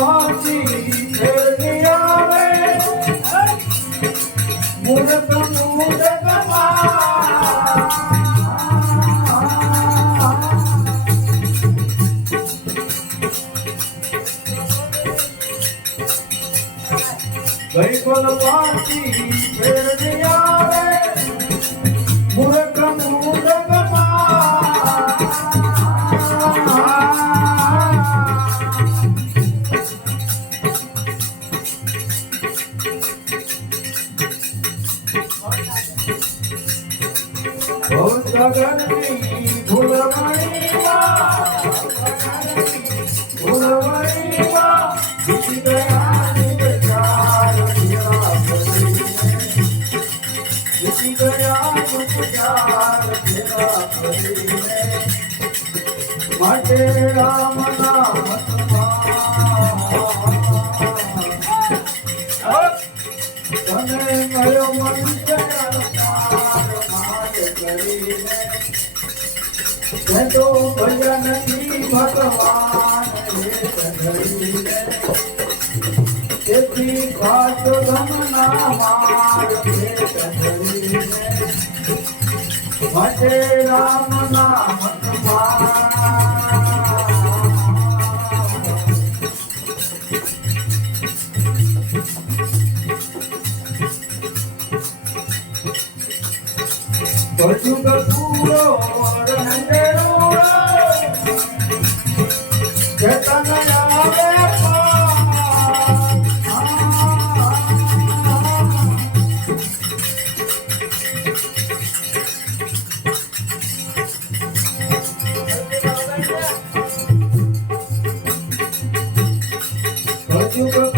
هاسي कोन पाती फेर दिया માટે રામ નામ તને કયો મંત્ર તો ભજનથી ભગવાન તેથી ખાસ ધનના માર્ગ ભજે રામ નામ you.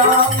Good luck,